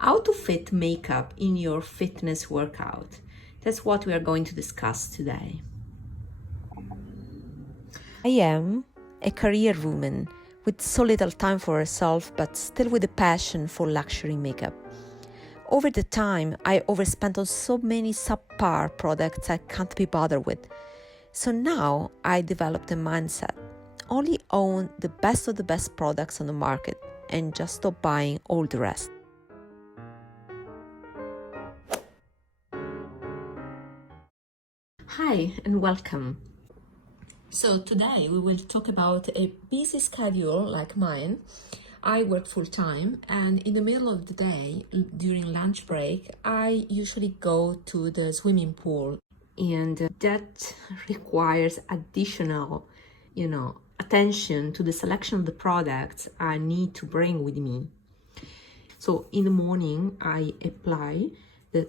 How to fit makeup in your fitness workout. That's what we are going to discuss today. I am a career woman with so little time for herself, but still with a passion for luxury makeup. Over the time, I overspent on so many subpar products I can't be bothered with. So now I developed a mindset. Only own the best of the best products on the market and just stop buying all the rest. Hi and welcome. So today we will talk about a busy schedule like mine. I work full-time, and in the middle of the day, during lunch break, I usually go to the swimming pool, and that requires additional, attention to the selection of the products I need to bring with me. So in the morning, I apply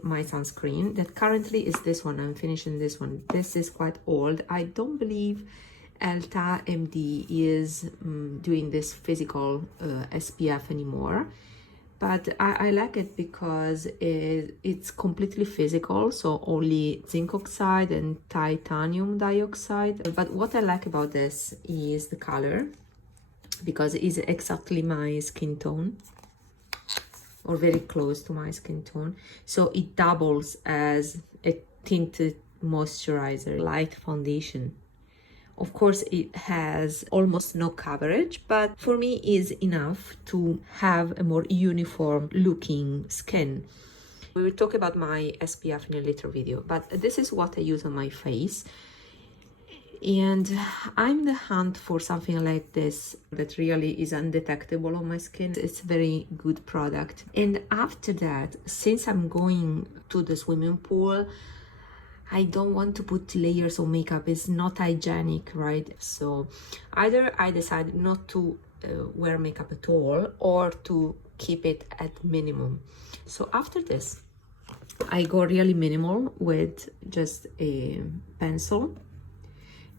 my sunscreen. That currently is this one. I'm finishing this one. This is quite old. I don't believe EltaMD is doing this physical SPF anymore, but I like it because it's completely physical, so only zinc oxide and titanium dioxide. But what I like about this is the color, because it's exactly my skin tone, or very close to my skin tone. So it doubles as a tinted moisturizer, light foundation. Of course, it has almost no coverage, but for me is enough to have a more uniform looking skin. We will talk about my SPF in a later video, but this is what I use on my face. And I'm in the hunt for something like this that really is undetectable on my skin. It's a very good product. And after that, since I'm going to the swimming pool, I don't want to put layers of makeup. It's not hygienic, right? So either I decide not to wear makeup at all, or to keep it at minimum. So after this, I go really minimal with just a pencil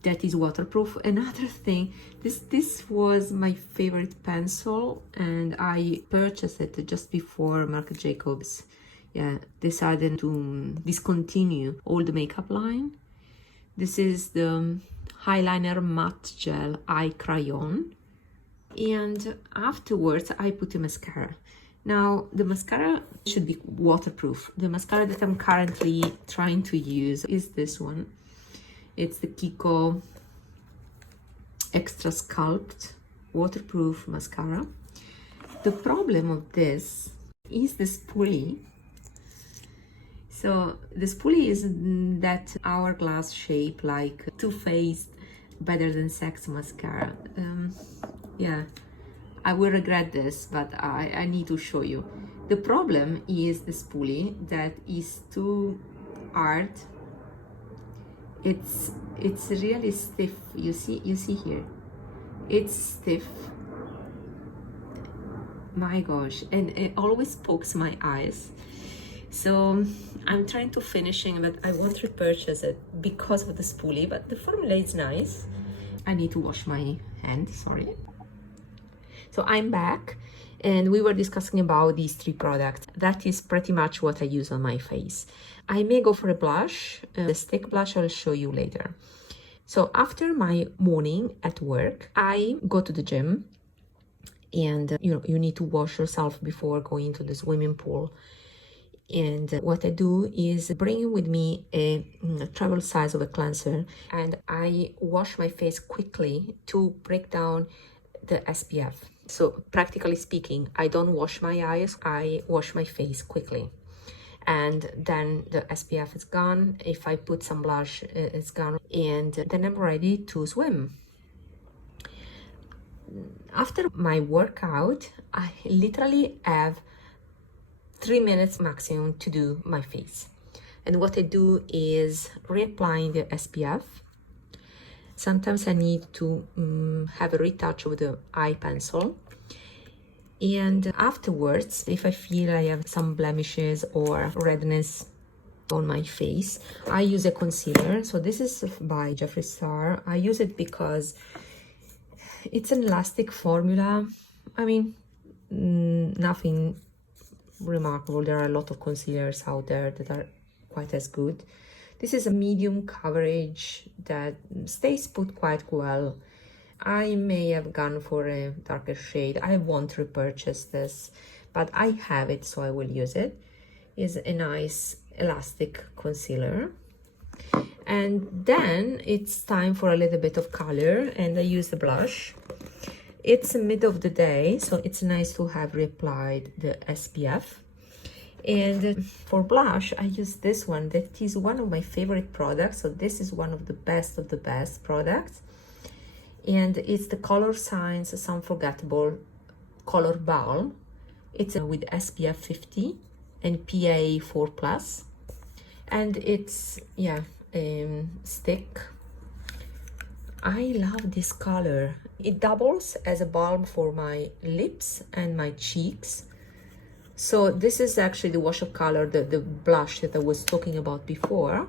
that is waterproof. Another thing, this was my favorite pencil, and I purchased it just before Marc Jacobs decided to discontinue all the makeup line. This is the eyeliner matte gel eye crayon, and afterwards I put a mascara. Now the mascara should be waterproof. The mascara that I'm currently trying to use is this one. It's the Kiko Extra Sculpt waterproof mascara. The problem of this is the spoolie. So the spoolie is that hourglass shape, like Too Faced Better Than Sex mascara. I will regret this, but I need to show you. The problem is the spoolie that is too hard. It's really stiff. You see here, it's stiff. My gosh, and it always pokes my eyes. So I'm trying to finishing, but I won't repurchase it because of the spoolie, but the formula is nice. I need to wash my hand, sorry. So I'm back, and we were discussing about these three products. That is pretty much what I use on my face. I may go for a blush. The stick blush I'll show you later. So after my morning at work, I go to the gym, and you need to wash yourself before going to the swimming pool. And what I do is bring with me a travel size of a cleanser, and I wash my face quickly to break down the SPF. So practically speaking, I don't wash my eyes, I wash my face quickly. And then the SPF is gone. If I put some blush, it's gone. And then I'm ready to swim. After my workout, I literally have 3 minutes maximum to do my face. And what I do is reapplying the SPF. Sometimes I need to have a retouch with the eye pencil. And afterwards, if I feel I have some blemishes or redness on my face, I use a concealer. So this is by Jeffree Star. I use it because it's an elastic formula. I mean, nothing remarkable. There are a lot of concealers out there that are quite as good. This is a medium coverage that stays put quite well. I may have gone for a darker shade. I won't repurchase this, but I have it, so I will use it. It's a nice elastic concealer. And then it's time for a little bit of color, and I use the blush. It's mid of the day, so it's nice to have reapplied the SPF. And for blush, I use this one. That is one of my favorite products. So this is one of the best products. And it's the Colorescience Unforgettable Color Balm. It's with SPF 50 and PA 4+. And it's, yeah, stick. I love this color. It doubles as a balm for my lips and my cheeks. So this is actually the wash of color, the blush that I was talking about before.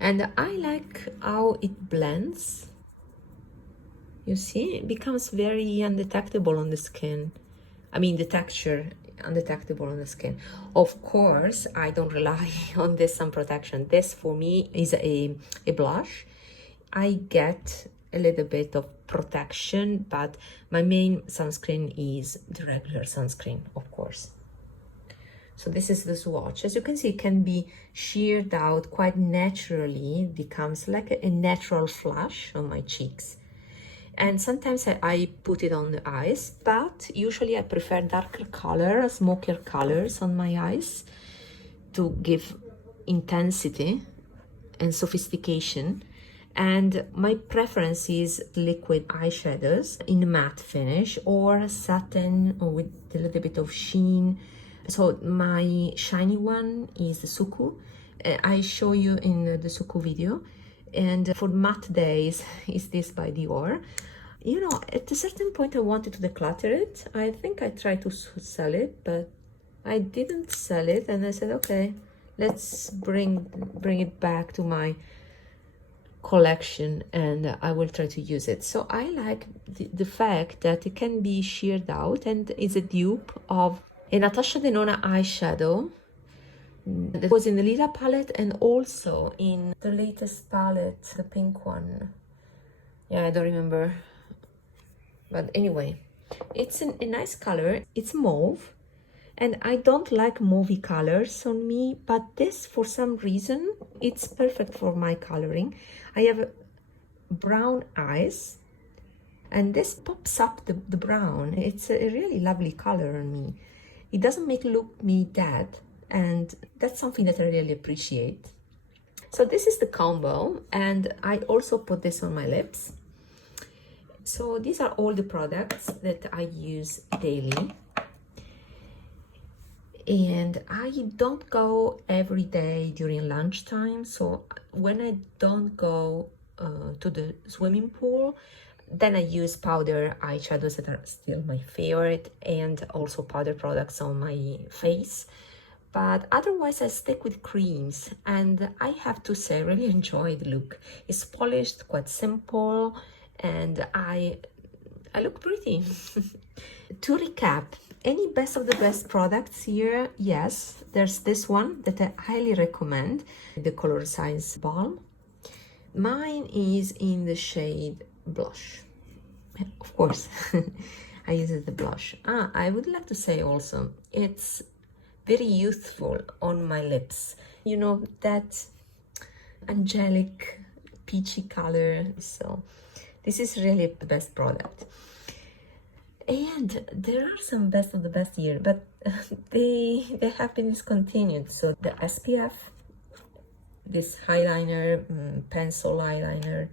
And I like how it blends. You see, it becomes very undetectable on the skin. I mean, the texture undetectable on the skin. Of course, I don't rely on this sun protection. This for me is a blush. I get a little bit of protection, but my main sunscreen is the regular sunscreen, of course. So this is the swatch. As you can see, it can be sheared out quite naturally. It becomes like a natural flush on my cheeks. And sometimes I put it on the eyes, but usually I prefer darker color, smokier colors on my eyes to give intensity and sophistication. And my preference is liquid eyeshadows in a matte finish or satin or with a little bit of sheen. So my shiny one is the Suku. I show you in the Suku video. And for matte days is this by Dior. You know, at a certain point I wanted to declutter it. I think I tried to sell it, but I didn't sell it. And I said, okay, let's bring it back to my collection, and I will try to use it. So I like the fact that it can be sheared out, and is a dupe of a Natasha Denona eyeshadow that was in the Lila palette and also in the latest palette, the pink one. Yeah, I don't remember. But anyway, it's a nice color. It's mauve. And I don't like mauvey colors on me, but this, for some reason, it's perfect for my coloring. I have brown eyes, and this pops up the brown. It's a really lovely color on me. It doesn't make me dead, and that's something that I really appreciate. So this is the combo, and I also put this on my lips. So these are all the products that I use daily. And I don't go every day during lunchtime. So when I don't go to the swimming pool, then I use powder eyeshadows that are still my favorite, and also powder products on my face. But otherwise I stick with creams, and I have to say I really enjoy the look. It's polished, quite simple, and I look pretty. To recap, any best of the best products here? Yes, there's this one that I highly recommend, the Colorescience Balm. Mine is in the shade Blush. Of course, I use the blush. I would like to say also, it's very youthful on my lips. You know, that angelic peachy color. So this is really the best product. And there are some best of the best here, but they have been discontinued. So the SPF, this eyeliner, pencil eyeliner,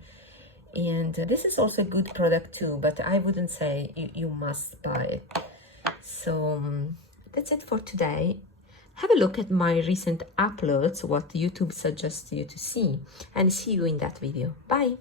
and this is also a good product too, but I wouldn't say you must buy it. So that's it for today. Have a look at my recent uploads, what YouTube suggests you to see, and see you in that video. Bye!